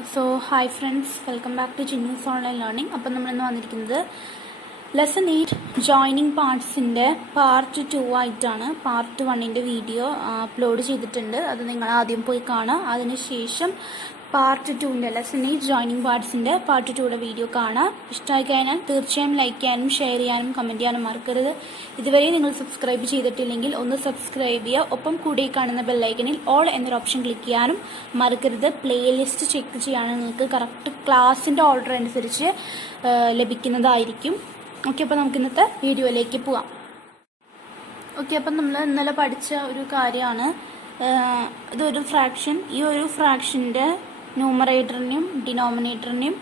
Hi friends, welcome back to Chinnu's Online Learning. അപ്പോൾ നമ്മളിന്ന് വന്നിരിക്കുന്നത് ലെസൺ 8 ജോയിനിങ് പാർട്സിൻ്റെ പാർട്ട് 2 ആയിട്ടാണ്. പാർട്ട് 1ൻ്റെ വീഡിയോ അപ്ലോഡ് ചെയ്തിട്ടുണ്ട്. അത് നിങ്ങൾ ആദ്യം പോയി കാണുക. അതിനുശേഷം പാർട്ട് 2ൻ്റെ ലെസൺ 8 ജോയിനിങ് പാർട്സിൻ്റെ പാർട്ട് 2യുടെ വീഡിയോ കാണുക. ഇഷ്ടമായി കഴിഞ്ഞാൽ തീർച്ചയായും ലൈക്ക് ചെയ്യാനും ഷെയർ ചെയ്യാനും കമൻറ്റ് ചെയ്യാനും മറക്കരുത്. ഇതുവരെ നിങ്ങൾ സബ്സ്ക്രൈബ് ചെയ്തിട്ടില്ലെങ്കിൽ ഒന്ന് സബ്സ്ക്രൈബ് ചെയ്യുക. ഒപ്പം കൂടെ കാണുന്ന ബെല്ലൈക്കനിൽ ഓൾ എന്നൊരു ഓപ്ഷൻ ക്ലിക്ക് ചെയ്യാനും മറക്കരുത്. പ്ലേലിസ്റ്റ് ചെക്ക് ചെയ്യാനും നിങ്ങൾക്ക് കറക്റ്റ് ക്ലാസ്സിൻ്റെ ഓർഡർ അനുസരിച്ച് ലഭിക്കുന്നതായിരിക്കും. ഓക്കെ, അപ്പോൾ നമുക്ക് ഇന്നത്തെ വീഡിയോയിലേക്ക് പോവാം. ഓക്കെ, അപ്പം നമ്മൾ ഇന്നലെ പഠിച്ച ഒരു കാര്യമാണ് ഇതൊരു ഫ്രാക്ഷൻ. ഈ ഒരു ഫ്രാക്ഷൻ്റെ ന്യൂമറേറ്ററിനെയും ഡിനോമിനേറ്ററിനെയും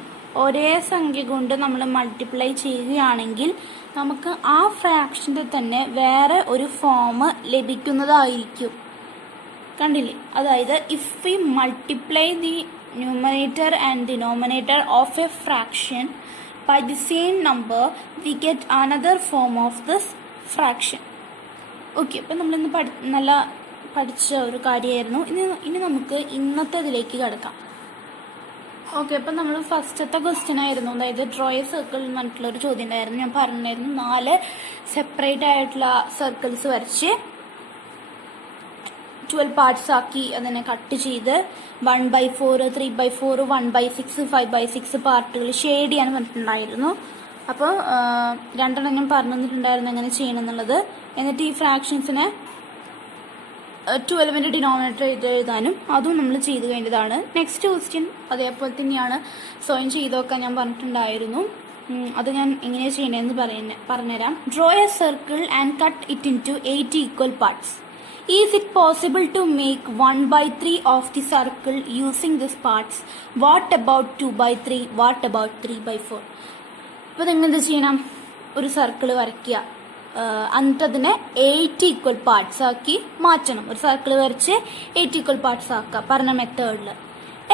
ഒരേ സംഖ്യ കൊണ്ട് നമ്മൾ മൾട്ടിപ്ലൈ ചെയ്യുകയാണെങ്കിൽ നമുക്ക് ആ ഫ്രാക്ഷൻ്റെ തന്നെ വേറെ ഒരു ഫോം ലഭിക്കുന്നതായിരിക്കും. കണ്ടില്ലേ? അതായത് if we multiply the numerator and denominator of A fraction by the same number we get another form of this fraction. Okay, അപ്പം നമ്മളിന്ന് നല്ല പഠിച്ച ഒരു കാര്യമായിരുന്നു. ഇനി നമുക്ക് ഇന്നത്തെ ഇതിലേക്ക് കിടക്കാം. ഓക്കെ, അപ്പം നമ്മൾ ഫസ്റ്റത്തെ ക്വസ്റ്റ്യൻ ആയിരുന്നു, അതായത് ഡ്രോ എ സർക്കിൾ എന്ന് പറഞ്ഞിട്ടുള്ളൊരു ചോദ്യം ഉണ്ടായിരുന്നു. ഞാൻ പറഞ്ഞിരുന്നു 4 സെപ്പറേറ്റ് ആയിട്ടുള്ള സർക്കിൾസ് വരച്ച് 12 പാർട്സ് ആക്കി അതിനെ കട്ട് ചെയ്ത് 1/4, 3/4, 1/6, 5/6 പാർട്ടുകൾ ഷെയ്ഡ് ചെയ്യാൻ പറഞ്ഞിട്ടുണ്ടായിരുന്നു. അപ്പോൾ 2 ഞാൻ പറഞ്ഞു തന്നിട്ടുണ്ടായിരുന്നു എങ്ങനെ ചെയ്യണം എന്നുള്ളത്. എന്നിട്ട് ഈ ഫ്രാക്ഷൻസിനെ 12ന്റെ ഡിനോമിനേറ്റർ എഴുതാനും അതും നമ്മൾ ചെയ്ത് കഴിഞ്ഞതാണ്. നെക്സ്റ്റ് ക്വസ്റ്റ്യൻ അതേപോലെ തന്നെയാണ്, സ്വയം ചെയ്ത് നോക്കാൻ ഞാൻ പറഞ്ഞിട്ടുണ്ടായിരുന്നു. അത് ഞാൻ എങ്ങനെയാണ് ചെയ്യണമെന്ന് പറഞ്ഞുതരാം. Draw a circle and cut it into 8 equal parts. Is it possible to make 1/3 of the circle using these parts? What about 2/3? What about 3/4? അപ്പോൾ നിങ്ങൾ എന്ത് ചെയ്യണം? ഒരു സർക്കിൾ വരയ്ക്കുക, എന്നിട്ട് അതിനെ 8 ഈക്വൽ പാർട്സ് ആക്കി മാറ്റണം. ഒരു സർക്കിൾ വരച്ച് 8 ഈക്വൽ പാർട്സ് ആക്കുക പറഞ്ഞ മെത്തേഡിൽ.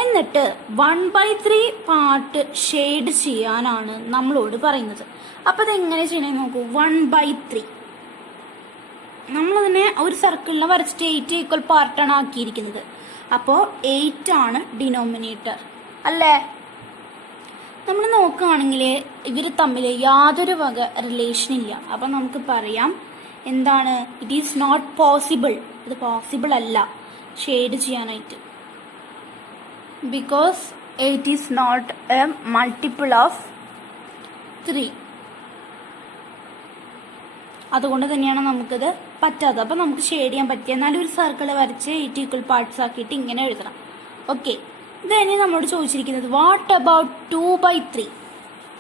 എന്നിട്ട് 1/3 പാർട്ട് ഷെയ്ഡ് ചെയ്യാനാണ് നമ്മളോട് പറയുന്നത്. അപ്പോൾ അതെങ്ങനെ ചെയ്യണമെന്ന് നോക്കൂ. 1/3 നമ്മളതിനെ ഒരു സർക്കിളിനെ വരച്ചിട്ട് 8 ഈക്വൽ പാർട്ടാണ് ആക്കിയിരിക്കുന്നത്. അപ്പോൾ 8 ആണ് ഡിനോമിനേറ്റർ അല്ലേ? നമ്മൾ നോക്കുകയാണെങ്കിൽ ഇവർ തമ്മിൽ യാതൊരു വക റിലേഷൻ ഇല്ല. അപ്പം നമുക്ക് പറയാം എന്താണ്, ഇറ്റ് ഈസ് നോട്ട് പോസിബിൾ. ഇത് പോസിബിൾ അല്ല ഷെയ്ഡ് ചെയ്യാനായിട്ട്. Because 8 is not a multiple of 3. അതുകൊണ്ട് തന്നെയാണ് നമുക്കിത് പറ്റാതെ. അപ്പം നമുക്ക് ഷെയ്ഡ് ചെയ്യാൻ പറ്റിയ എന്നാലും ഒരു സർക്കിൾ വരച്ച് 8 ഈക്വൽ പാർട്സ് ആക്കിയിട്ട് ഇങ്ങനെ എഴുതണം. ഓക്കെ, ഇത് തന്നെ നമ്മളോട് ചോദിച്ചിരിക്കുന്നത് വാട്ട് അബൌട്ട് 2/3?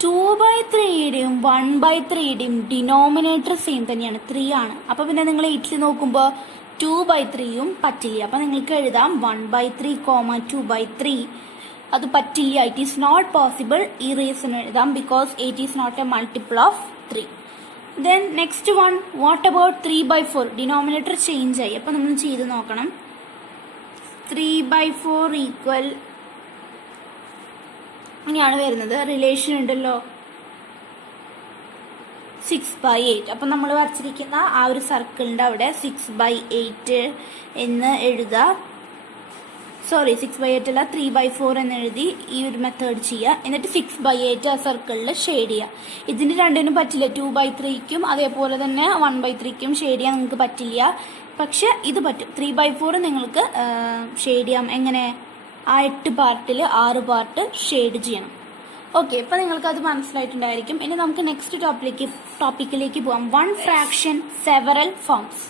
2/3യുടെയും 1/3യുടെയും ഡിനോമിനേറ്റർ സെയിം തന്നെയാണ്, 3 ആണ്. അപ്പോൾ പിന്നെ നിങ്ങൾ 8 നോക്കുമ്പോൾ 2/3യും പറ്റില്ല. അപ്പം നിങ്ങൾക്ക് എഴുതാം 1/3, 2/3. അത് പറ്റില്ല, ഇറ്റ് ഈസ് നോട്ട് പോസിബിൾ. ഈ റീസൺ എഴുതാം because 8 is not a multiple of 3. Then next one, what about 3/4? Denominator change ആയി. അപ്പം നമ്മൾ ചെയ്ത് നോക്കണം. 3/4 ഈക്വൽ ഇങ്ങനെയാണ് വരുന്നത്. റിലേഷൻ ഉണ്ടല്ലോ 6/8. അപ്പം നമ്മൾ വരച്ചിരിക്കുന്ന ആ ഒരു സർക്കിളിൻ്റെ അവിടെ 6/8 എന്ന് എഴുതുക. 6/8 അല്ല, 3/4 എന്ന് എഴുതി ഈ ഒരു മെത്തേഡ് ചെയ്യുക. എന്നിട്ട് 6/8 ആ സർക്കിളിൽ ഷെയ്ഡ് ചെയ്യുക. ഇതിന് രണ്ടിനും പറ്റില്ല. 2/3ക്കും അതേപോലെ തന്നെ 1/3ക്കും ഷെയ്ഡ് ചെയ്യാൻ നിങ്ങൾക്ക് പറ്റില്ല. പക്ഷെ ഇത് പറ്റും. 3/4 നിങ്ങൾക്ക് ഷെയ്ഡ് ചെയ്യാം. എങ്ങനെ? ആ 8 പാർട്ടിൽ 6 പാർട്ട് ഷെയ്ഡ് ചെയ്യണം. ഓക്കെ, ഇപ്പം നിങ്ങൾക്ക് അത് മനസ്സിലായിട്ടുണ്ടായിരിക്കും. ഇനി നമുക്ക് നെക്സ്റ്റ് ടോപ്പിക്കിലേക്ക് പോകാം. 1 fraction, several forms.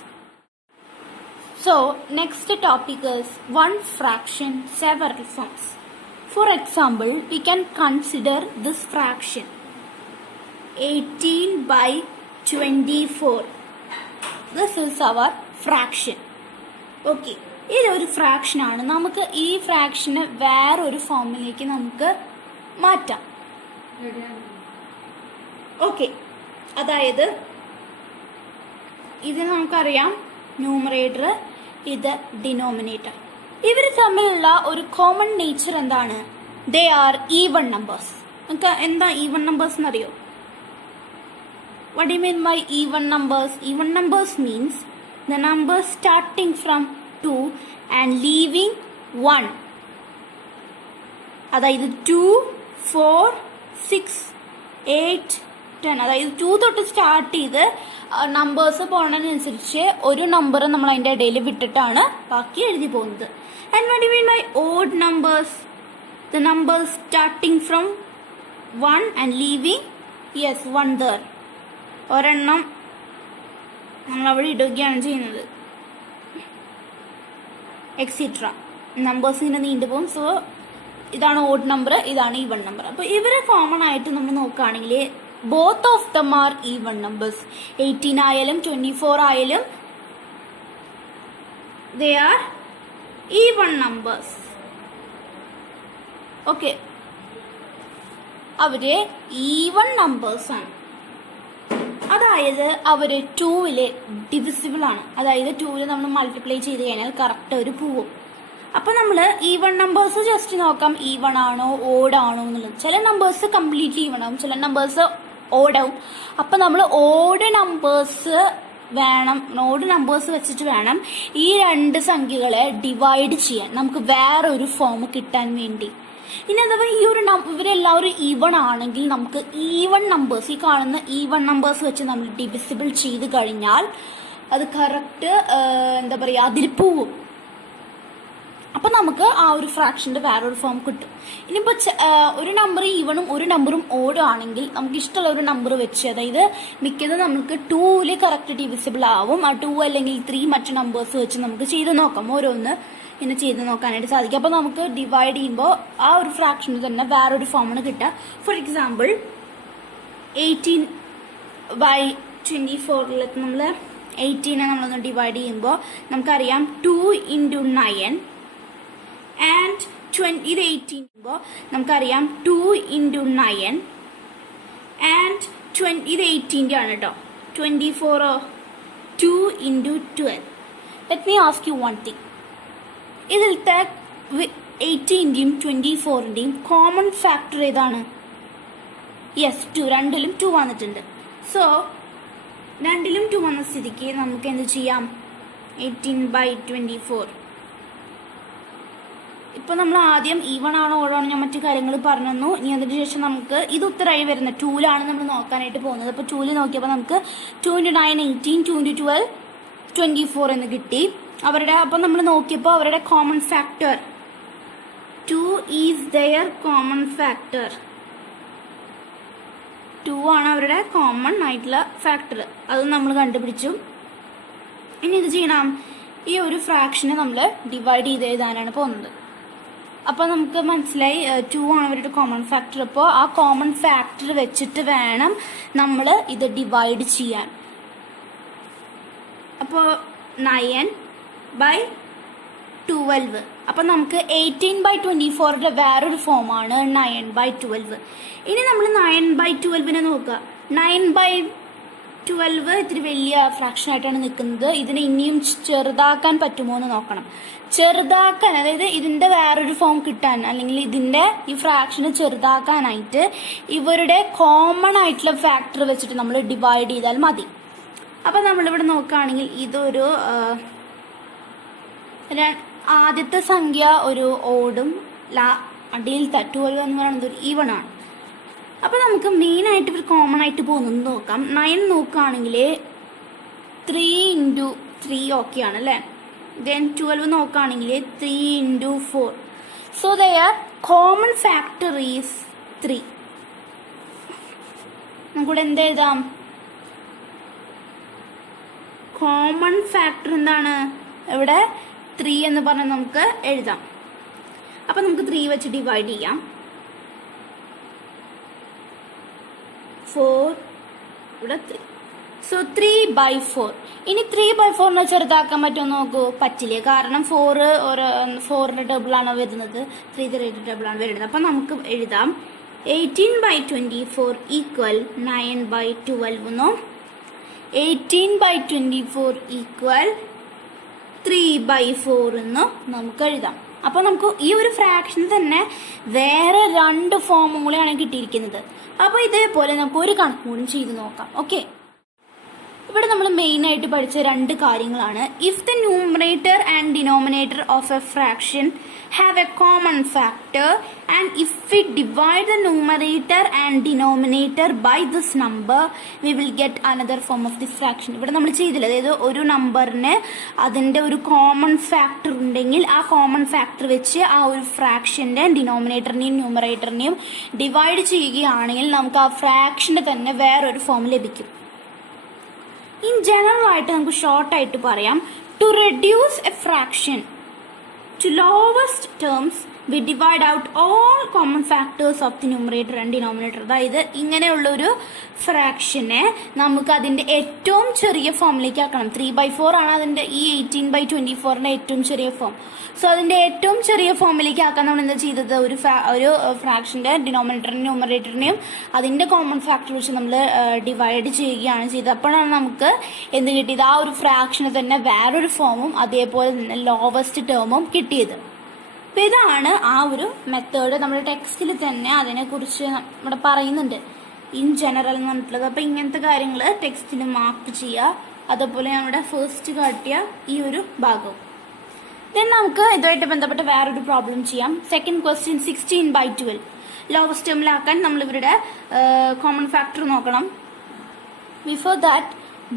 So, next topic is 1 fraction, several forms. For example, we can consider this fraction 18/24. This is our fraction. Okay, ഇതൊരു ഫ്രാക്ഷൻ ആണ്. നമുക്ക് ഈ ഫ്രാക്ഷനെ വേറൊരു ഫോമിലേക്ക് നമുക്ക് മാറ്റാം. ഓക്കെ, അതായത് ഇത് നമുക്കറിയാം ന്യൂമറേറ്റർ, ഇത് ഡിനോമിനേറ്റർ. ഇവർ തമ്മിലുള്ള ഒരു കോമൺ നേച്ചർ എന്താണ്? They are even numbers. നമുക്ക് എന്താ ഈവൺ നമ്പേഴ്സ് എന്നറിയോ? What do you mean by even numbers? Even numbers means the numbers starting from 2 and leaving 1. അതായത് 2, 4, 6, 8, 10. അതായത് 2 തൊട്ട് സ്റ്റാർട്ട് ചെയ്ത് നമ്പേഴ്സ് പോണതിനനുസരിച്ച് ഒരു നമ്പർ നമ്മൾ അതിൻ്റെ ഇടയിൽ വിട്ടിട്ടാണ് ബാക്കി എഴുതി പോകുന്നത്. And what you mean by odd numbers? The numbers starting from 1 and leaving 1 there. ഒരെണ്ണം നമ്മൾ അവിടെ ഇടുകയാണ് ചെയ്യുന്നത്, എക്സിട്ര. നമ്പേഴ്സ് ഇങ്ങനെ നീണ്ടുപോകും. സോ ഇതാണ് ഓഡ് നമ്പർ, ഇതാണ് ഈവൺ നമ്പർ. അപ്പോൾ ഇവരെ കോമൺ ആയിട്ട് നമ്മൾ നോക്കുകയാണെങ്കിൽ both of them are even numbers. 18 ആയാലും 24 ആയാലും ദേ ആർ ഈവൺ നമ്പേഴ്സ്. ഓക്കെ, അവര് ഈവൺ നമ്പേഴ്സ് ആണ്. അതായത് അവര് 2-ല് ഡിവിസിബിൾ ആണ്. അതായത് 2-ല് നമ്മൾ മൾട്ടിപ്ലൈ ചെയ്ത് കഴിഞ്ഞാൽ കറക്റ്റ് ഒരു പോവും. അപ്പൊ നമ്മൾ ഈവൺ നമ്പേഴ്സ് ജസ്റ്റ് നോക്കാം, ഈവൺ ആണോ ഓഡ് ആണോ എന്നുള്ളത്. ചില നമ്പേഴ്സ് കംപ്ലീറ്റ്ലി ഈവൺ ആവും, ചില നമ്പേഴ്സ് ഓഡ് ആവും. അപ്പൊ നമ്മൾ ഓഡ് നമ്പേഴ്സ് വെച്ചിട്ട് വേണം ഈ രണ്ട് സംഖ്യകളെ ഡിവൈഡ് ചെയ്യാൻ, നമുക്ക് വേറൊരു ഫോം കിട്ടാൻ വേണ്ടി. ഇനി അഥവാ ഈ ഒരു ഇവരെല്ലാവരും ഈവൺ ആണെങ്കിൽ നമുക്ക് ഈവൺ നമ്പേഴ്സ്, ഈ കാണുന്ന ഈവൺ നമ്പേഴ്സ് വെച്ച് നമ്മൾ ഡിവിസിബിൾ ചെയ്ത് കഴിഞ്ഞാൽ അത് കറക്റ്റ് എന്താ പറയുക, അതിൽ പോവും. അപ്പൊ നമുക്ക് ആ ഒരു ഫ്രാക്ഷന്റെ വേറൊരു ഫോം കിട്ടും. ഇനിയിപ്പോ ഒരു നമ്പർ ഈവണും ഒരു നമ്പറും ഓടും ആണെങ്കിൽ നമുക്ക് ഇഷ്ടമുള്ള ഒരു നമ്പർ വെച്ച്, അതായത് മിക്കതും നമുക്ക് 2-ല് കറക്റ്റ് ഡിവിസിബിൾ ആവും. ആ 2 അല്ലെങ്കിൽ 3 മറ്റു നമ്പേഴ്സ് വെച്ച് നമുക്ക് ചെയ്ത് നോക്കാം, ഓരോന്ന് ഇങ്ങനെ ചെയ്ത് നോക്കാനായിട്ട് സാധിക്കും. അപ്പൊ നമുക്ക് ഡിവൈഡ് ചെയ്യുമ്പോൾ ആ ഒരു ഫ്രാക്ഷന് തന്നെ വേറൊരു ഫോമാണ് കിട്ടുക. ഫോർ എക്സാമ്പിൾ 18/24 നമ്മൾ 18 നമ്മളൊന്ന് ഡിവൈഡ് ചെയ്യുമ്പോൾ നമുക്കറിയാം 2 × 9 ആൻഡ് ഇത് 18 നമുക്കറിയാം 2 × 9 ആൻഡ് ഇത് 18 ആണ് കേട്ടോ. 24 2 × 12. Let me ask you one thing. ഇതിലത്തെ 18-ന്റെയും 24-ന്റെയും കോമൺ ഫാക്ടർ ഏതാണ്? 2. രണ്ടിലും 2 വന്നിട്ടുണ്ട്. സോ രണ്ടിലും 2 വന്ന സ്ഥിതിക്ക് നമുക്ക് എന്ത് ചെയ്യാം? 18/24. ഇപ്പൊ നമ്മൾ ആദ്യം ഈവൺ ആണോ ഓടാണോ ഞാൻ മറ്റു കാര്യങ്ങൾ പറഞ്ഞു തന്നു. ഇനി അതിന് ശേഷം നമുക്ക് ഇത് ഉത്തരമായി വരുന്നത് 2-ലാണ് നമ്മൾ നോക്കാനായിട്ട് പോകുന്നത്. അപ്പൊ 2-ല് നോക്കിയപ്പോൾ നമുക്ക് 2 × 9 18, 2 × 12 24 എന്ന് കിട്ടി. അപ്പൊ നമ്മൾ നോക്കിയപ്പോൾ അവരുടെ common factor 2 is their common factor. 2 ആണ് അവരുടെ കോമൺ ആയിട്ടുള്ള ഫാക്ടർ. അത് നമ്മൾ കണ്ടുപിടിച്ചു. ഇനി ഇത് ചെയ്യണം, ഈ ഒരു ഫ്രാക്ഷനെ നമ്മൾ ഡിവൈഡ് ചെയ്ത് എഴുതാനാണ് പോകുന്നത്. അപ്പൊ നമുക്ക് മനസ്സിലായി 2 ആണ് അവരുടെ കോമൺ ഫാക്ടർ. അപ്പോൾ ആ കോമൺ ഫാക്ടർ വെച്ചിട്ട് വേണം നമ്മൾ ഇത് ഡിവൈഡ് ചെയ്യാൻ. അപ്പോൾ 9/12. അപ്പൊ നമുക്ക് 18/24 വേറൊരു ഫോമാണ് 9/12. ഇനി നമ്മൾ 9/12 നോക്കുക. 9/12 ഇത്തിരി വലിയ ഫ്രാക്ഷൻ ആയിട്ടാണ് നിൽക്കുന്നത്. ഇതിനെ ഇനിയും ചെറുതാക്കാൻ പറ്റുമോ എന്ന് നോക്കണം. ചെറുതാക്കാൻ, അതായത് ഇതിന്റെ വേറൊരു ഫോം കിട്ടാൻ, അല്ലെങ്കിൽ ഇതിന്റെ ഈ ഫ്രാക്ഷന് ചെറുതാക്കാനായിട്ട് ഇവരുടെ കോമൺ ആയിട്ടുള്ള ഫാക്ടർ വെച്ചിട്ട് നമ്മൾ ഡിവൈഡ് ചെയ്താൽ മതി. അപ്പൊ നമ്മളിവിടെ നോക്കുകയാണെങ്കിൽ ഇതൊരു ആദ്യത്തെ സംഖ്യ ഒരു ഓടും അടിയിലത്തെ 12 എന്ന് പറയുന്നത് ഒരു ഈവൺ ആണ്. അപ്പൊ നമുക്ക് മെയിൻ ആയിട്ട് ഇവർ കോമൺ ആയിട്ട് പോകുന്നത് നോക്കാം. 9 നോക്കുകയാണെങ്കിൽ 3 × 3 ഓക്കെ ആണ് അല്ലേ. ദെൻ 12 നോക്കുകയാണെങ്കിൽ 3 × 4. So their common factor is 3. നമുക്കിവിടെ എന്ത് എഴുതാം? കോമൺ ഫാക്ടർ എന്താണ്? ഇവിടെ 3 എന്ന് പറഞ്ഞാൽ നമുക്ക് എഴുതാം. അപ്പൊ നമുക്ക് 3 വെച്ച് ഡിവൈഡ് ചെയ്യാം. 4 ഇവിടെ 3. സോ 3/4. ഇനി 3/4 ചെറുതാക്കാൻ പറ്റുമോ നോക്കൂ. പറ്റില്ല, കാരണം 4ന്റെ ഡബിൾ ആണ് വരുന്നത്, 3 ഡബിൾ ആണ് വരുന്നത്. അപ്പൊ നമുക്ക് എഴുതാം 18/24 ഈക്വൽ 9/12 എന്നോ 18/24 ഈക്വൽ 3/4 എന്ന് നമുക്ക് എഴുതാം. അപ്പൊ നമുക്ക് ഈ ഒരു ഫ്രാക്ഷൻ തന്നെ വേറെ 2 ഫോമും കൂടെയാണ് കിട്ടിയിരിക്കുന്നത്. അപ്പൊ ഇതേപോലെ നമുക്ക് ഒരു കണക്ക് കൂടി ചെയ്ത് നോക്കാം. ഓക്കെ, ഇവിടെ നമ്മൾ മെയിൻ ആയിട്ട് പഠിച്ച രണ്ട് കാര്യങ്ങളാണ്. If the numerator and denominator of A fraction have a common factor and if we divide the numerator and denominator by this number we will get another form of this fraction. ഇവിടെ നമ്മൾ ചെയ്തില്ല, അതായത് ഒരു നമ്പറിന് അതിൻ്റെ ഒരു common factor ഉണ്ടെങ്കിൽ ആ കോമൺ ഫാക്ടർ വെച്ച് ആ ഒരു ഫ്രാക്ഷൻ്റെ ഡിനോമിനേറ്ററിനെയും ന്യൂമറേറ്ററിനെയും ഡിവൈഡ് ചെയ്യുകയാണെങ്കിൽ നമുക്ക് ആ ഫ്രാക്ഷൻ്റെ തന്നെ വേറൊരു ഫോം ലഭിക്കും. ഇൻ ജനറൽ ആയിട്ട് നമുക്ക് ഷോർട്ടായിട്ട് പറയാം, to reduce a fraction to lowest terms we divide out all common factors of the numerator and denominator. അതായത് ഇങ്ങനെയുള്ള ഒരു ഫ്രാക്ഷനെ നമുക്ക് അതിന്റെ ഏറ്റവും ചെറിയ ഫോമിലേക്ക് ആക്കണം. 3/4 ആണ് അതിന്റെ ഈ 18/24ന്റെ ഏറ്റവും ചെറിയ ഫോം. സോ അതിന്റെ ഏറ്റവും ചെറിയ ഫോമിലേക്ക് ആക്കാൻ നമ്മൾ എന്താ ചെയ്തത്, ഒരു ഫ്രാക്ഷന്റെ ഡിനോമിനേറ്ററിനെയും ന്യൂമറേറ്ററിനെയും അതിന്റെ കോമൺ ഫാക്ടർ വെച്ച് നമ്മൾ ഡിവൈഡ് ചെയ്യുകയാണ് ചെയ്തത്. അപ്പോഴാണ് നമുക്ക് എന്ത് കിട്ടിയത്, ആ ഒരു ഫ്രാക്ഷന് തന്നെ വേറൊരു ഫോമും അതേപോലെ തന്നെ ലോവസ്റ്റ് ടേമും കിട്ടിയത്. അപ്പം ഇതാണ് ആ ഒരു മെത്തേഡ്. നമ്മുടെ ടെക്സ്റ്റിൽ തന്നെ അതിനെക്കുറിച്ച് ഇവിടെ പറയുന്നുണ്ട്, ഇൻ ജനറൽ എന്ന് പറഞ്ഞിട്ടുള്ളത്. അപ്പം ഇങ്ങനത്തെ കാര്യങ്ങൾ ടെക്സ്റ്റിൽ മാർക്ക് ചെയ്യുക, അതുപോലെ നമ്മുടെ ഫസ്റ്റ് കാട്ടിയ ഈ ഒരു ഭാഗവും. ദെൻ നമുക്ക് ഇതുമായിട്ട് ബന്ധപ്പെട്ട വേറൊരു പ്രോബ്ലം ചെയ്യാം. സെക്കൻഡ് ക്വസ്റ്റ്യൻ 16/12 ലോവസ്റ്റ് ടേമിലാക്കാൻ നമ്മൾ ഇവരുടെ കോമൺ ഫാക്ടർ നോക്കണം. Before that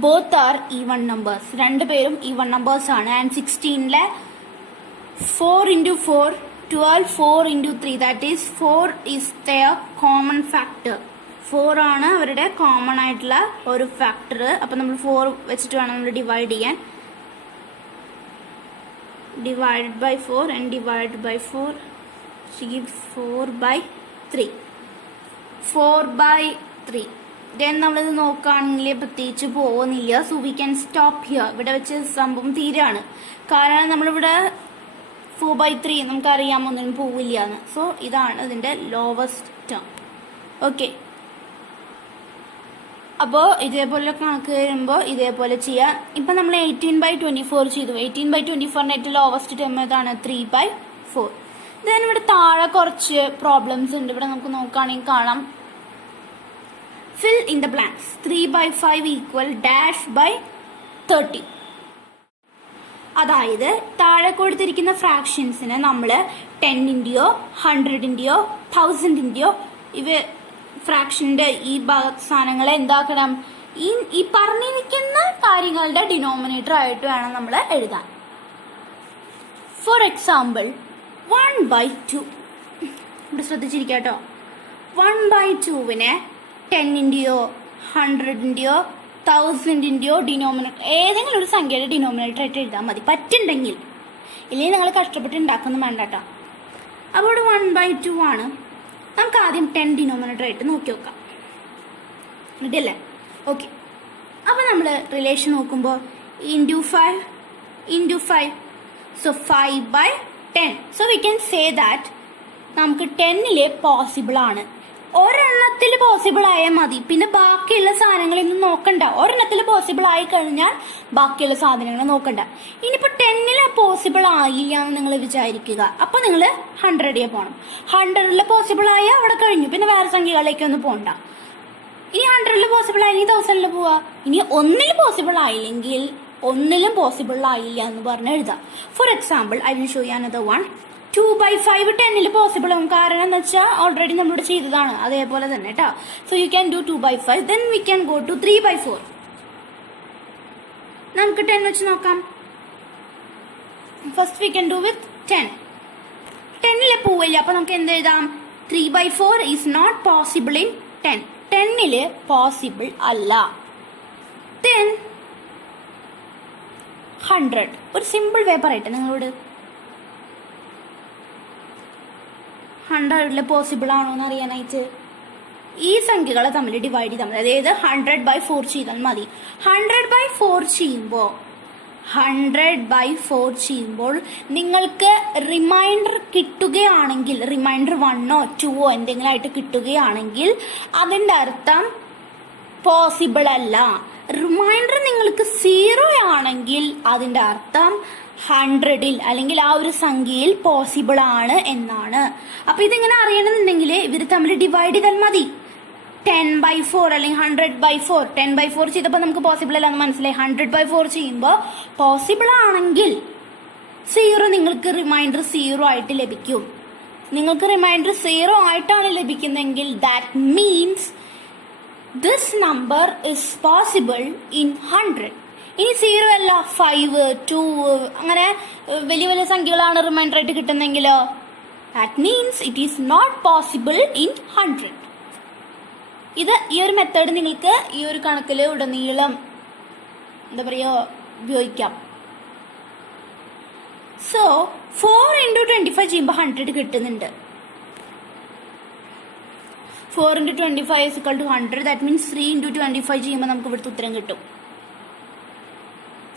both are even numbers, രണ്ടുപേരും ഈവൺ നമ്പേഴ്സ് ആണ്. ആൻഡ് 16ലെ 4 into 4, 12, 4 into 3, that is 4 is their common factor. 4 ആണ് അവരുടെ കോമൺ ആയിട്ടുള്ള ഒരു ഫാക്ടർ. അപ്പം നമ്മൾ 4 വെച്ചിട്ട് വേണം നമ്മൾ ഡിവൈഡ് ചെയ്യാൻ. Divide by 4 and divide by 4 gives 4/3. 4/3. Then നമ്മളിത് നോക്കുകയാണെങ്കിൽ പ്രത്യേകിച്ച് പോകുന്നില്ല. So we can stop here. ഇവിടെ വെച്ച് സംഭവം തീരാണ്. കാരണം നമ്മളിവിടെ 4/3 നമുക്കറിയാം ഒന്നിനും പോവില്ല എന്ന്. സോ ഇതാണ് ഇതിൻ്റെ ലോവസ്റ്റ് ടേം. ഓക്കെ, അപ്പോൾ ഇതേപോലെ കണക്ക് വരുമ്പോൾ ഇതേപോലെ ചെയ്യാം. ഇപ്പം നമ്മൾ 18/24 ചെയ്തു. 18/24 ഏറ്റവും ലോവസ്റ്റ് ടേം ഏതാണ്, 3/4. ദെൻ ഇവിടെ താഴെ കുറച്ച് പ്രോബ്ലംസ് ഉണ്ട്. ഇവിടെ നമുക്ക് നോക്കുകയാണെങ്കിൽ കാണാം, fill in the blanks. 3/5 equal -30. അതായത് താഴെ കൊടുത്തിരിക്കുന്ന ഫ്രാക്ഷൻസിന് നമ്മൾ 10-ന്റെയോ 100-ന്റെയോ 1000-ന്റെയോ ഇവ ഫ്രാക്ഷന്റെ ഈ സാധനങ്ങളെ എന്താക്കണം, ഈ പറഞ്ഞിരിക്കുന്ന കാര്യങ്ങളുടെ ഡിനോമിനേറ്റർ ആയിട്ട് വേണം നമ്മൾ എഴുതാൻ. For example 1/2. ഇവിടെ ശ്രദ്ധിച്ചിരിക്കാട്ടോ. 1/2വിനെ 10-ന്റെയോ 100-ന്റെയോ 1000-ന്റെയോ ഡിനോമിനേറ്റർ ഏതെങ്കിലും ഒരു സംഖ്യയുടെ ഡിനോമിനേറ്റർ ആയിട്ട് എഴുതാൻ മതി പറ്റുണ്ടെങ്കിൽ. ഇല്ലെങ്കിൽ നിങ്ങൾ കഷ്ടപ്പെട്ട് ഉണ്ടാക്കൊന്നും വേണ്ട കേട്ടോ. അപ്പോൾ ഇവിടെ 1/2 ആണ്. നമുക്ക് ആദ്യം 10 ഡിനോമിനേറ്റർ ആയിട്ട് നോക്കി നോക്കാം. ഇതല്ലേ? ഓക്കെ, അപ്പോൾ നമ്മൾ റിലേഷൻ നോക്കുമ്പോൾ into 5 so 5/10. So we can say that നമുക്ക് 10ൽ പോസിബിൾ ആണ്. ഒരെണ്ണത്തിൽ പോസിബിൾ ആയാൽ മതി, പിന്നെ ബാക്കിയുള്ള സാധനങ്ങളൊന്നും നോക്കണ്ട. ഒരെണ്ണത്തിൽ പോസിബിൾ ആയി കഴിഞ്ഞാൽ ബാക്കിയുള്ള സാധനങ്ങൾ നോക്കണ്ട. ഇനിയിപ്പോൾ 10ൽ പോസിബിൾ ആയില്ല എന്ന് നിങ്ങൾ വിചാരിക്കുക. അപ്പോൾ നിങ്ങൾ 100 പോകണം. 100ൽ പോസിബിൾ ആയാൽ അവിടെ കഴിഞ്ഞു, പിന്നെ വേറെ സംഖ്യകളിലേക്കൊന്നും പോകണ്ട. ഇനി 100ൽ പോസിബിൾ ആയില്ലെങ്കിൽ 1000ൽ പോവാ. ഇനി 1ൽ പോസിബിൾ ആയില്ലെങ്കിൽ 1ലും പോസിബിൾ ആയില്ല എന്ന് പറഞ്ഞ് എഴുതാം. For example I will show you another one. 2/5 10ൽ പോസിബിൾ ആവും. കാരണം എന്താ വെച്ചാൽ ഓൾറെഡി നമ്മളിവിടെ ചെയ്തതാണ്. അതേപോലെ തന്നെ കേട്ടോ. So you can do 2/5. Then we can go to 3/4. നമുക്ക് 10 വെച്ച് നോക്കാം. First we can do with 10. 10ൽ പോവില്ല, അപ്പൊ നമുക്ക് എന്ത് എഴുതാം, 3/4 ഈസ് നോട്ട് പോസിബിൾ ഇൻ 10. 10ൽ പോസിബിൾ അല്ല. ദെൻ 100. ഒരു സിമ്പിൾ വേ പറയട്ടെ നിങ്ങളോട്, 100ൽ പോസിബിൾ ആണോ എന്ന് അറിയാനായിട്ട് ഈ സംഖ്യകളെ തമ്മിൽ ഡിവൈഡ് ചെയ്താൽ മതി. അതായത് 100/4 ചെയ്താൽ മതി. 100/4 ചെയ്യുമ്പോൾ നിങ്ങൾക്ക് റിമൈൻഡർ കിട്ടുകയാണെങ്കിൽ, റിമൈൻഡർ 1ഓ 2ഓ എന്തെങ്കിലും ആയിട്ട് കിട്ടുകയാണെങ്കിൽ അതിൻ്റെ അർത്ഥം പോസിബിൾ അല്ല. റിമൈൻഡർ നിങ്ങൾക്ക് 0 ആണെങ്കിൽ അതിൻ്റെ അർത്ഥം 100ൽ അല്ലെങ്കിൽ ആ ഒരു സംഖ്യയിൽ പോസിബിൾ ആണ് എന്നാണ്. അപ്പൊ ഇതിങ്ങനെ അറിയണമെന്നുണ്ടെങ്കിൽ ഇവർ തമ്മിൽ ഡിവൈഡ് ചെയ്താൽ മതി. 10/4 അല്ലെങ്കിൽ 100/4. 10/4 ചെയ്തപ്പോൾ നമുക്ക് പോസിബിൾ അല്ല എന്ന് മനസ്സിലായി. 100/4 ചെയ്യുമ്പോൾ പോസിബിൾ ആണെങ്കിൽ 0 നിങ്ങൾക്ക് റിമൈൻഡർ 0 ആയിട്ട് ലഭിക്കും. നിങ്ങൾക്ക് റിമൈൻഡർ 0 ആയിട്ടാണ് ലഭിക്കുന്നതെങ്കിൽ that means this number is possible in 100. ഇനി 0 അല്ല 5, 2 അങ്ങനെ വലിയ വലിയ സംഖ്യകളാണ് റിമൈൻഡർ ആയിട്ട് കിട്ടുന്നെങ്കിലോ that means it is not possible in 100. ഈ ഒരു മെത്തേഡ് നിങ്ങൾക്ക് ഈ ഒരു കണക്കിൽ ഉടനീളം എന്താ പറയുക ഉപയോഗിക്കാം. സോ 4 × 25 ചെയ്യുമ്പോൾ 100 കിട്ടുന്നുണ്ട്. 4 × 25 = 100. ദാറ്റ് മീൻസ് 3 × 25 ചെയ്യുമ്പോൾ നമുക്ക് ഇവിടുത്തെ ഉത്തരം കിട്ടും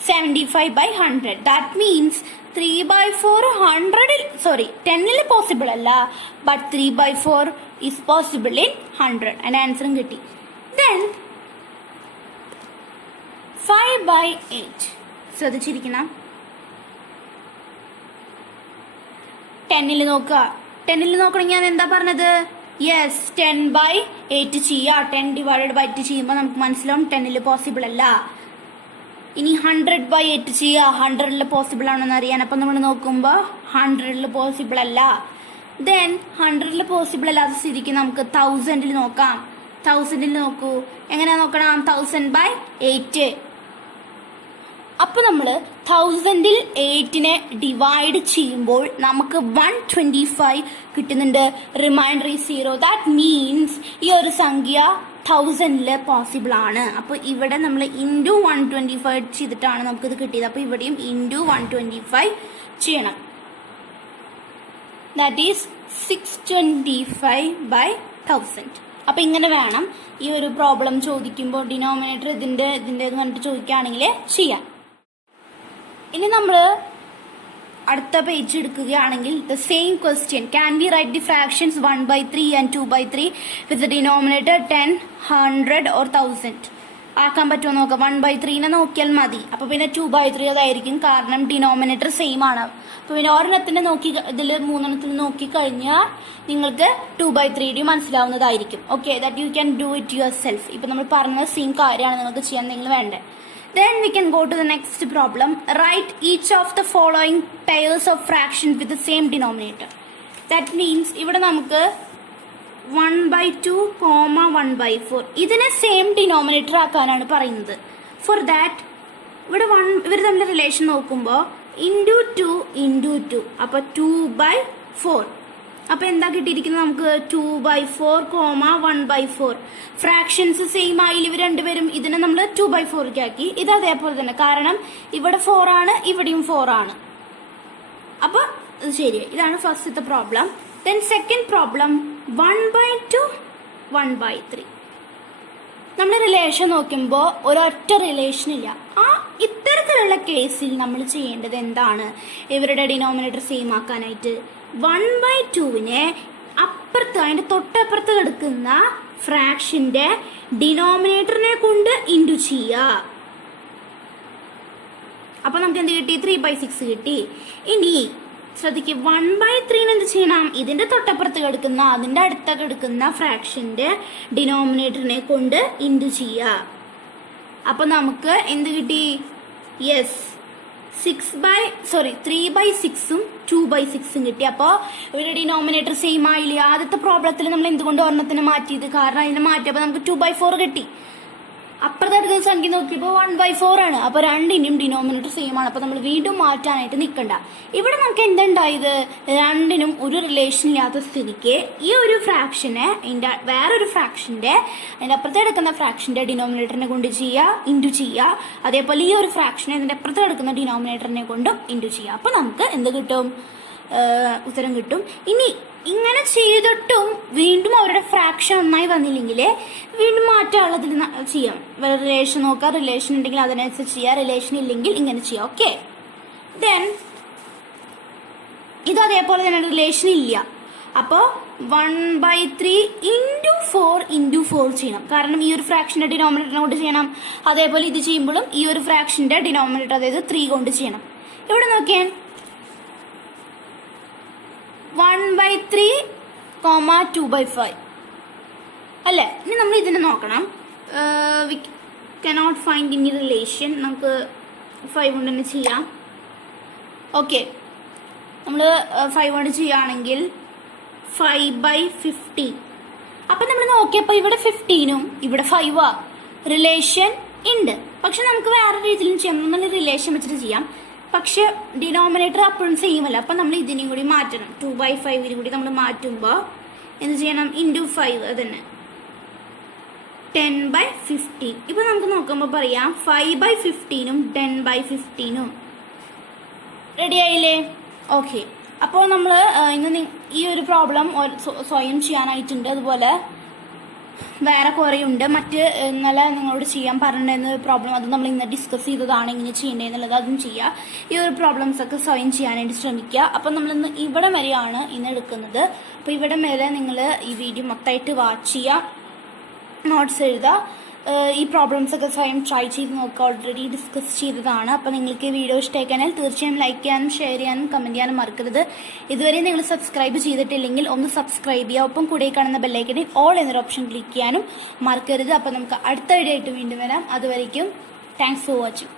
75/100. ദാറ്റ് മീൻസ് 3/4 10 പോസിബിൾ അല്ല, ബട്ട് 3/4 ഈസ് പോസിബിൾ ഇൻ 100. അതിന്റെ ആൻസറും കിട്ടി. ദെൻ 5/8 ശ്രദ്ധിച്ചിരിക്കണം. 10 നോക്കുക. 10 നോക്കണമെങ്കിൽ ഞാൻ എന്താ പറഞ്ഞത്? യെസ്, 10/8 ചെയ്യുക. 10/8 ചെയ്യുമ്പോൾ നമുക്ക് മനസ്സിലാവും 10 പോസിബിൾ അല്ല. ഇനി 100/8 ചെയ്യുക. 100 പോസിബിൾ ആണെന്ന് അറിയാൻ. അപ്പം നമ്മൾ നോക്കുമ്പോൾ 100 പോസിബിൾ അല്ല. ദെൻ 100 പോസിബിൾ അല്ലാത്ത സ്ഥിതിക്ക് നമുക്ക് 1000 നോക്കാം. 1000 നോക്കൂ. എങ്ങനെയാ നോക്കണം? 1000/8. അപ്പൊ നമ്മൾ 1000 8നെ ഡിവൈഡ് ചെയ്യുമ്പോൾ നമുക്ക് 125 കിട്ടുന്നുണ്ട്. റിമൈൻഡർ 0. ദാറ്റ് മീൻസ് ഈ ഒരു സംഖ്യ 1000 പോസിബിൾ ആണ്. അപ്പൊ ഇവിടെ നമ്മൾ ഇൻറ്റു 125 ചെയ്തിട്ടാണ് നമുക്കിത് കിട്ടിയത്. അപ്പൊ ഇവിടെയും ഇൻറ്റു 125 ചെയ്യണം. That is 625/1000. അപ്പൊ ഇങ്ങനെ വേണം ഈ ഒരു പ്രോബ്ലം ചോദിക്കുമ്പോൾ ഡിനോമിനേറ്റർ ഇതിന്റെ കണ്ടിട്ട് ചോദിക്കുകയാണെങ്കിൽ ചെയ്യാം. ഇനി നമ്മൾ അടുത്ത പേജ് എടുക്കുകയാണെങ്കിൽ the same question, can we write the fractions 1/3 and 2/3 with denominator 10, 100 or 1000? ആക്കാൻ പറ്റുമോ നോക്കാം. 1/3 നോക്കിയാൽ മതി. അപ്പൊ പിന്നെ 2/3 അതായിരിക്കും, കാരണം ഡിനോമിനേറ്റർ സെയിം ആണ്. അപ്പൊ പിന്നെ ഒരെണ്ണത്തിന് നോക്കി ഇതിൽ 3 നോക്കി കഴിഞ്ഞാൽ നിങ്ങൾക്ക് 2/3 മനസ്സിലാവുന്നതായിരിക്കും. Okay, that you can do it yourself. ഇപ്പൊ നമ്മൾ പറഞ്ഞ സെയിം കാര്യമാണ് നിങ്ങൾക്ക് ചെയ്യാൻ നിങ്ങൾ വേണ്ടത്. Then we can go to the next problem. Write each of the following pairs of fractions with the same denominator. That means ഇവിടെ നമുക്ക് 1/2, 1/4 ഇതിനെ സെയിം ഡിനോമിനേറ്റർ ആക്കാനാണ് പറയുന്നത്. ഫോർ ദാറ്റ് ഇവിടെ ഇവർ തമ്മിൽ റിലേഷൻ നോക്കുമ്പോൾ ഇൻറ്റു 2 × 2 അപ്പൊ 2/4. അപ്പൊ എന്താ കിട്ടിയിരിക്കുന്നത് നമുക്ക്? 2/4, 1/4. ഫ്രാക്ഷൻസ് സെയിം ആയില്ല ഇവർ രണ്ടുപേരും. ഇതിനെ നമ്മൾ 2/4 ആക്കി. ഇത് അതേപോലെ തന്നെ, കാരണം ഇവിടെ 4 ആണ്, ഇവിടെയും 4 ആണ്. അപ്പൊ ശരി, ഇതാണ് ഫസ്റ്റത്തെ പ്രോബ്ലം. Then second problem 1/2, 1/3. നമ്മൾ റിലേഷൻ നോക്കുമ്പോൾ ഒരൊറ്റ റിലേഷൻ ഇല്ല. ഇത്തരത്തിലുള്ള കേസിൽ നമ്മൾ ചെയ്യേണ്ടത് എന്താണ്? ഇവരുടെ ഡിനോമിനേറ്റർ സെയിം ആക്കാനായിട്ട് 1/2നെ അപ്പുറത്ത്, അതിന്റെ തൊട്ടപ്പുറത്ത് കിടക്കുന്ന ഫ്രാക്ഷന്റെ ഡിനോമിനേറ്ററിനെ കൊണ്ട് ഇൻറ്റു ചെയ്യുക. അപ്പൊ നമുക്ക് എന്ത് കിട്ടി? 3/6 കിട്ടി. ഇനി ശ്രദ്ധിക്കുക, 1/3 എന്ത് ചെയ്യണം? ഇതിന്റെ തൊട്ടപ്പുറത്ത് കിടക്കുന്ന, അതിന്റെ അടുത്ത കിടക്കുന്ന ഫ്രാക്ഷന്റെ ഡിനോമിനേറ്ററിനെ കൊണ്ട് ഇൻറ്റു ചെയ്യുക. അപ്പൊ നമുക്ക് എന്ത് കിട്ടി? യെസ്, 3/6ഉം 2/6ഉം കിട്ടി. അപ്പോൾ ഇവരുടെ ഡിനോമിനേറ്റർ സെയിം ആയില്ല. ആദ്യത്തെ പ്രോബ്ലത്തിൽ നമ്മൾ എന്തുകൊണ്ട് ഒരെണ്ണത്തിന് മാറ്റിയത്? കാരണം അതിനെ മാറ്റിയപ്പോൾ നമുക്ക് 2/4 കിട്ടി. അപ്പുറത്തെ അടുത്ത സംഖ്യ നോക്കിയപ്പോൾ 1/4 ആണ്. അപ്പൊ രണ്ടിനും ഡിനോമിനേറ്റർ സെയിം ആണ്. അപ്പൊ നമ്മൾ വീണ്ടും മാറ്റാനായിട്ട് നിൽക്കണ്ട. ഇവിടെ നമുക്ക് എന്തുണ്ടായത്? രണ്ടിനും ഒരു റിലേഷൻ ഇല്ലാത്ത സ്ഥിതിക്ക് ഈ ഒരു ഫ്രാക്ഷനെ വേറൊരു ഫ്രാക്ഷന്റെ അതിന്റെ അപ്പുറത്ത് കിടക്കുന്ന ഫ്രാക്ഷന്റെ ഡിനോമിനേറ്ററിനെ കൊണ്ട് ചെയ്യുക, ഇൻറ്റു ചെയ്യുക. അതേപോലെ ഈ ഒരു ഫ്രാക്ഷനെ അതിന്റെ അപ്പുറത്ത് കിടക്കുന്ന ഡിനോമിനേറ്ററിനെ കൊണ്ടും ഇൻറ്റു ചെയ്യുക. അപ്പൊ നമുക്ക് എന്ത് കിട്ടും? ഉത്തരം കിട്ടും. ഇനി ഇങ്ങനെ ചെയ്തിട്ടും വീണ്ടും അവരുടെ ഫ്രാക്ഷൻ ഒന്നായി വന്നില്ലെങ്കിൽ വീണ്ടും മാറ്റാനുള്ളതിൽ ചെയ്യാം. റിലേഷൻ നോക്കാം, റിലേഷൻ ഉണ്ടെങ്കിൽ അതിനനുസരിച്ച് ചെയ്യാം, റിലേഷൻ ഇല്ലെങ്കിൽ ഇങ്ങനെ ചെയ്യാം. ഓക്കെ, ദെൻ ഇത് അതേപോലെ തന്നെ റിലേഷൻ ഇല്ല. അപ്പോൾ 1/3 × 4 × 4 ചെയ്യണം. കാരണം ഈ ഒരു ഫ്രാക്ഷന്റെ ഡിനോമിനേറ്ററിനെ കൊണ്ട് ചെയ്യണം. അതേപോലെ ഇത് ചെയ്യുമ്പോഴും ഈ ഒരു ഫ്രാക്ഷന്റെ ഡിനോമിനേറ്റർ, അതായത് 3 കൊണ്ട് ചെയ്യണം. ഇവിടെ നോക്കിയാൽ 1/3, 2/5. അല്ലേ? ഇനി നമ്മൾ ഇതിനെ നോക്കണം. വി കനോട്ട് ഫൈൻഡ് ഇനി റിലേഷൻ. നമുക്ക് 5 കൊണ്ട് തന്നെ ചെയ്യാം. ഓക്കെ, നമ്മൾ 5 കൊണ്ട് ചെയ്യുകയാണെങ്കിൽ 5/15. അപ്പം നമ്മൾ നോക്കിയപ്പോൾ ഇവിടെ 15ഉം ഇവിടെ 5 റിലേഷൻ ഉണ്ട്. പക്ഷെ നമുക്ക് വേറെ രീതിയിലും ചെയ്യാം. നമ്മൾ റിലേഷൻ വെച്ചിട്ട് ചെയ്യാം. പക്ഷെ ഡിനോമിനേറ്റർ അപ്പോഴും ചെയ്യുമല്ലോ. അപ്പം നമ്മൾ ഇതിനെയും കൂടി മാറ്റണം. 2/5 കൂടി നമ്മൾ മാറ്റുമ്പോൾ എന്ത് ചെയ്യണം? ഇൻറ്റു 5. അതന്നെ 10/15. ഇപ്പം നമുക്ക് നോക്കുമ്പോൾ പറയാം 5/15ഉം 10/15ഉം റെഡി ആയില്ലേ? ഓക്കെ, അപ്പോൾ നമ്മൾ ഇന്ന് ഈ ഒരു പ്രോബ്ലം സ്വയം ചെയ്യാനായിട്ടുണ്ട്. അതുപോലെ വേറെ കുറേ ഉണ്ട്. ഇന്നലെ നിങ്ങളോട് ചെയ്യാൻ പറഞ്ഞിരുന്ന പ്രോബ്ലം അത് നമ്മൾ ഇന്ന് ഡിസ്കസ് ചെയ്തതാണ്, ഇങ്ങനെ ചെയ്യേണ്ടതെന്നുള്ളത്. അതും ചെയ്യുക. ഈ ഒരു പ്രോബ്ലംസ് ഒക്കെ സ്വയം ചെയ്യാനായിട്ട് ശ്രമിക്കുക. അപ്പം നമ്മളിന്ന് ഇവിടെ വരെയാണ് ഇന്ന് എടുക്കുന്നത്. അപ്പോൾ ഇവിടെ വരെ നിങ്ങൾ ഈ വീഡിയോ മൊത്തമായിട്ട് വാച്ച് ചെയ്യുക, നോട്ട്സ് എഴുതുക. ഈ പ്രോബ്ലംസ് ഒക്കെ സ്വയം ട്രൈ ചെയ്ത് നോക്കുക. ഓൾറെഡി ഡിസ്കസ് ചെയ്തതാണ്. അപ്പോൾ നിങ്ങൾക്ക് ഈ വീഡിയോ ഇഷ്ടമായിക്കഴിഞ്ഞാൽ തീർച്ചയായും ലൈക്ക് ചെയ്യാനും ഷെയർ ചെയ്യാനും കമൻറ്റ് ചെയ്യാനും മറക്കരുത്. ഇതുവരെ നിങ്ങൾ സബ്സ്ക്രൈബ് ചെയ്തിട്ടില്ലെങ്കിൽ ഒന്ന് സബ്സ്ക്രൈബ് ചെയ്യുക. ഒപ്പം കൂടെ കാണുന്ന ബെല്ലൈക്കണിൽ ഓൾ എന്നൊരു ഓപ്ഷൻ ക്ലിക്ക് ചെയ്യാനും മറക്കരുത്. അപ്പോൾ നമുക്ക് അടുത്ത വീഡിയോ ആയിട്ട് വീണ്ടും വരാം. അതുവരേക്കും താങ്ക്സ് ഫോർ വാച്ചിങ്.